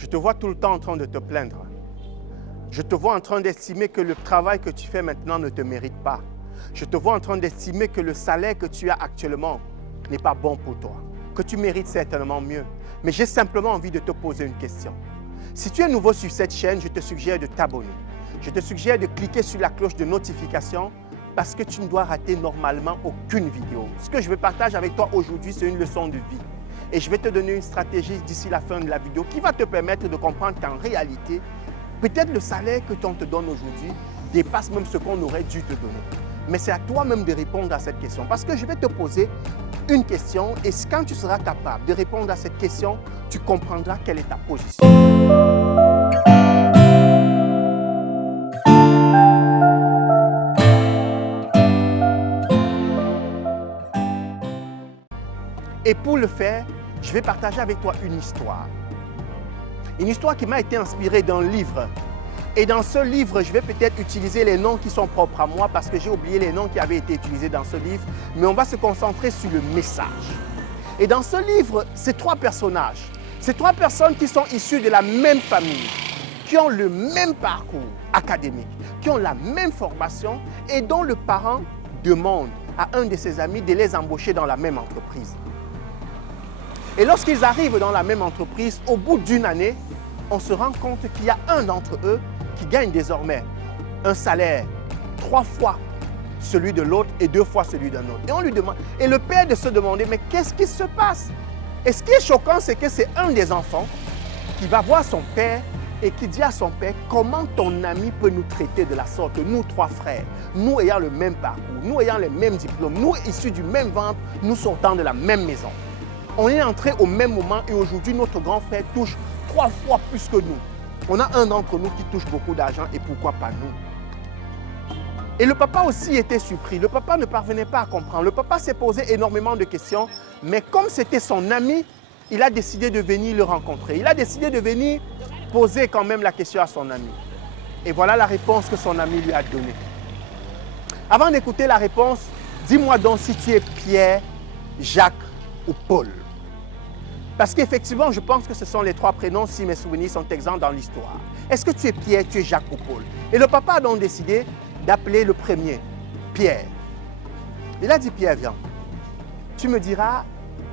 Je te vois tout le temps en train de te plaindre. Je te vois en train d'estimer que le travail que tu fais maintenant ne te mérite pas. Je te vois en train d'estimer que le salaire que tu as actuellement n'est pas bon pour toi, que tu mérites certainement mieux. Mais j'ai simplement envie de te poser une question. Si tu es nouveau sur cette chaîne, je te suggère de t'abonner. Je te suggère de cliquer sur la cloche de notification parce que tu ne dois rater normalement aucune vidéo. Ce que je vais partager avec toi aujourd'hui, c'est une leçon de vie. Et je vais te donner une stratégie d'ici la fin de la vidéo qui va te permettre de comprendre qu'en réalité, peut-être le salaire que l'on te donne aujourd'hui dépasse même ce qu'on aurait dû te donner. Mais c'est à toi-même de répondre à cette question parce que je vais te poser une question et quand tu seras capable de répondre à cette question, tu comprendras quelle est ta position. Et pour le faire, je vais partager avec toi une histoire. Une histoire qui m'a été inspirée d'un livre. Et dans ce livre, je vais peut-être utiliser les noms qui sont propres à moi parce que j'ai oublié les noms qui avaient été utilisés dans ce livre. Mais on va se concentrer sur le message. Et dans ce livre, c'est trois personnages. C'est trois personnes qui sont issues de la même famille, qui ont le même parcours académique, qui ont la même formation et dont le parent demande à un de ses amis de les embaucher dans la même entreprise. Et lorsqu'ils arrivent dans la même entreprise, au bout d'une année, on se rend compte qu'il y a un d'entre eux qui gagne désormais un salaire 3 fois celui de l'autre et 2 fois celui d'un autre. Et on lui demande, et le père de se demander, mais qu'est-ce qui se passe? Et ce qui est choquant, c'est que c'est un des enfants qui va voir son père et qui dit à son père, comment ton ami peut nous traiter de la sorte, nous 3 frères, nous ayant le même parcours, nous ayant les mêmes diplômes, nous issus du même ventre, nous sortant de la même maison. On est entré au même moment et aujourd'hui, notre grand frère touche 3 fois plus que nous. On a un d'entre nous qui touche beaucoup d'argent et pourquoi pas nous? Et le papa aussi était surpris. Le papa ne parvenait pas à comprendre. Le papa s'est posé énormément de questions, mais comme c'était son ami, il a décidé de venir le rencontrer. Il a décidé de venir poser quand même la question à son ami. Et voilà la réponse que son ami lui a donnée. Avant d'écouter la réponse, dis-moi donc si tu es Pierre, Jacques ou Paul. Parce qu'effectivement, je pense que ce sont les 3 prénoms si mes souvenirs sont exempts dans l'histoire. Est-ce que tu es Pierre, tu es Jacques ou Paul? Et le papa a donc décidé d'appeler le premier, Pierre. Il a dit, Pierre, viens. Tu me diras,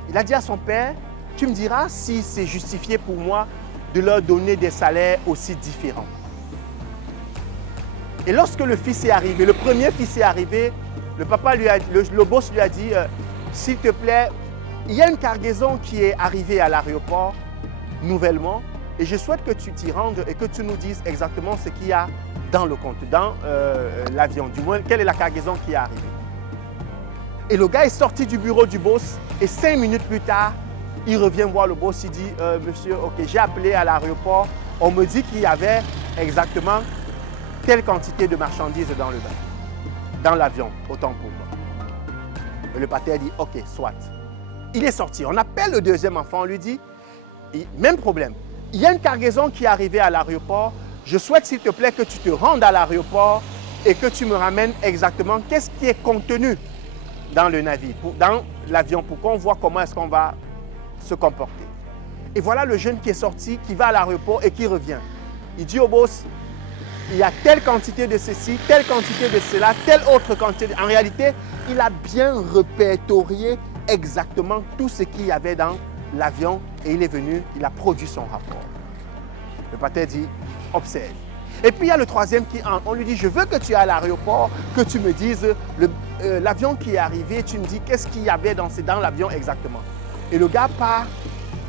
il a dit à son père, tu me diras si c'est justifié pour moi de leur donner des salaires aussi différents. Et lorsque le fils est arrivé, le premier fils est arrivé, le boss lui a dit, s'il te plaît, il y a une cargaison qui est arrivée à l'aéroport nouvellement et je souhaite que tu t'y rendes et que tu nous dises exactement ce qu'il y a dans le compte, dans l'avion, du moins quelle est la cargaison qui est arrivée. Et le gars est sorti du bureau du boss et 5 minutes plus tard, il revient voir le boss, il dit monsieur, ok, j'ai appelé à l'aéroport, on me dit qu'il y avait exactement telle quantité de marchandises dans l'avion, autant pour moi. Et le patron dit ok, soit. Il est sorti, on appelle le deuxième enfant, on lui dit, même problème, il y a une cargaison qui est arrivée à l'aéroport, je souhaite s'il te plaît que tu te rendes à l'aéroport et que tu me ramènes exactement qu'est-ce qui est contenu dans le navire, dans l'avion, pour qu'on voit comment est-ce qu'on va se comporter. Et voilà le jeune qui est sorti, qui va à l'aéroport et qui revient. Il dit au boss, il y a telle quantité de ceci, telle quantité de cela, telle autre quantité. En réalité, il a bien répertorié exactement tout ce qu'il y avait dans l'avion et il est venu, il a produit son rapport. Le patron dit, observe. Et puis il y a le troisième qui entre. On lui dit, je veux que tu ailles à l'aéroport, que tu me dises l'avion qui est arrivé, tu me dis qu'est-ce qu'il y avait dans l'avion exactement. Et le gars part,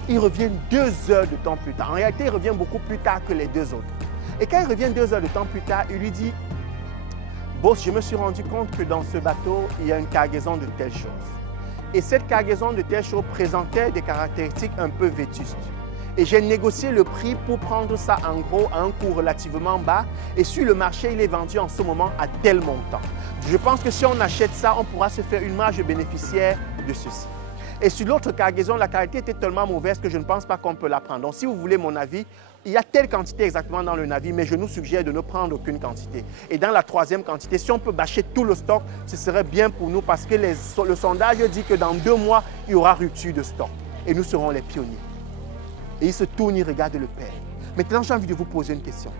il revient 2 heures de temps plus tard. En réalité, il revient beaucoup plus tard que les 2 autres. Et quand il revient 2 heures de temps plus tard, il lui dit, boss, je me suis rendu compte que dans ce bateau, il y a une cargaison de telle chose. Et cette cargaison de telle chose présentait des caractéristiques un peu vétustes. Et j'ai négocié le prix pour prendre ça en gros à un coût relativement bas. Et sur le marché, il est vendu en ce moment à tel montant. Je pense que si on achète ça, on pourra se faire une marge bénéficiaire de ceci. Et sur l'autre cargaison, la qualité était tellement mauvaise que je ne pense pas qu'on peut la prendre. Donc si vous voulez mon avis, il y a telle quantité exactement dans le navire, mais je nous suggère de ne prendre aucune quantité. Et dans la troisième quantité, si on peut bâcher tout le stock, ce serait bien pour nous parce que le sondage dit que dans 2 mois, il y aura rupture de stock. Et nous serons les pionniers. Et il se tourne, il regarde le Père. Maintenant, j'ai envie de vous poser une question.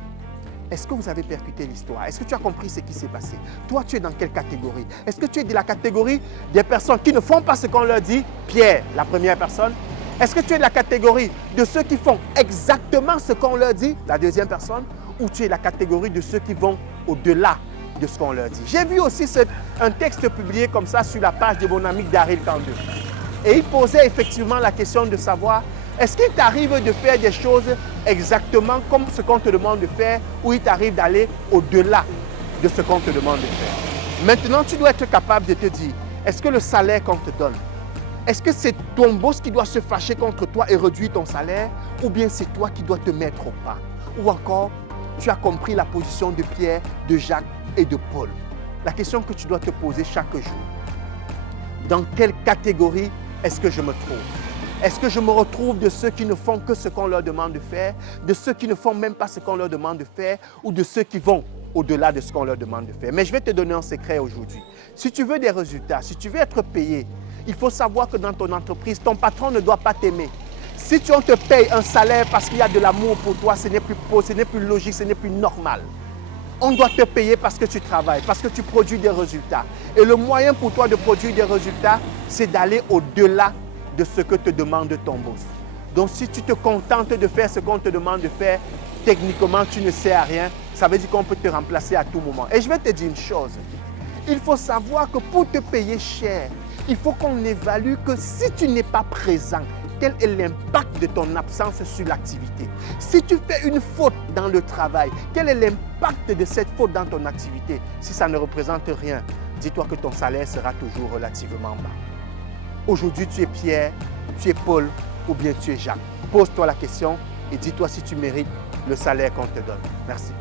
Est-ce que vous avez percuté l'histoire? Est-ce que tu as compris ce qui s'est passé? Toi, tu es dans quelle catégorie? Est-ce que tu es de la catégorie des personnes qui ne font pas ce qu'on leur dit? Pierre, la première personne. Est-ce que tu es de la catégorie de ceux qui font exactement ce qu'on leur dit? La deuxième personne. Ou tu es de la catégorie de ceux qui vont au-delà de ce qu'on leur dit? J'ai vu aussi un texte publié comme ça sur la page de mon ami Daryl Kandeu. Et il posait effectivement la question de savoir, est-ce qu'il t'arrive de faire des choses exactement comme ce qu'on te demande de faire ou il t'arrive d'aller au-delà de ce qu'on te demande de faire? Maintenant, tu dois être capable de te dire, est-ce que le salaire qu'on te donne, est-ce que c'est ton boss qui doit se fâcher contre toi et réduire ton salaire ou bien c'est toi qui dois te mettre au pas? Ou encore, tu as compris la position de Pierre, de Jacques et de Paul. La question que tu dois te poser chaque jour, dans quelle catégorie est-ce que je me trouve? Est-ce que je me retrouve de ceux qui ne font que ce qu'on leur demande de faire, de ceux qui ne font même pas ce qu'on leur demande de faire ou de ceux qui vont au-delà de ce qu'on leur demande de faire? Mais je vais te donner un secret aujourd'hui. Si tu veux des résultats, si tu veux être payé, il faut savoir que dans ton entreprise, ton patron ne doit pas t'aimer. Si on te paye un salaire parce qu'il y a de l'amour pour toi, ce n'est plus beau, ce n'est plus logique, ce n'est plus normal. On doit te payer parce que tu travailles, parce que tu produis des résultats. Et le moyen pour toi de produire des résultats, c'est d'aller au-delà de ce que te demande ton boss. Donc si tu te contentes de faire ce qu'on te demande de faire, techniquement tu ne sais à rien, ça veut dire qu'on peut te remplacer à tout moment. Et je vais te dire une chose, il faut savoir que pour te payer cher, il faut qu'on évalue que si tu n'es pas présent, quel est l'impact de ton absence sur l'activité? Si tu fais une faute dans le travail, quel est l'impact de cette faute dans ton activité? Si ça ne représente rien, dis-toi que ton salaire sera toujours relativement bas. Aujourd'hui, tu es Pierre, tu es Paul ou bien tu es Jacques. Pose-toi la question et dis-toi si tu mérites le salaire qu'on te donne. Merci.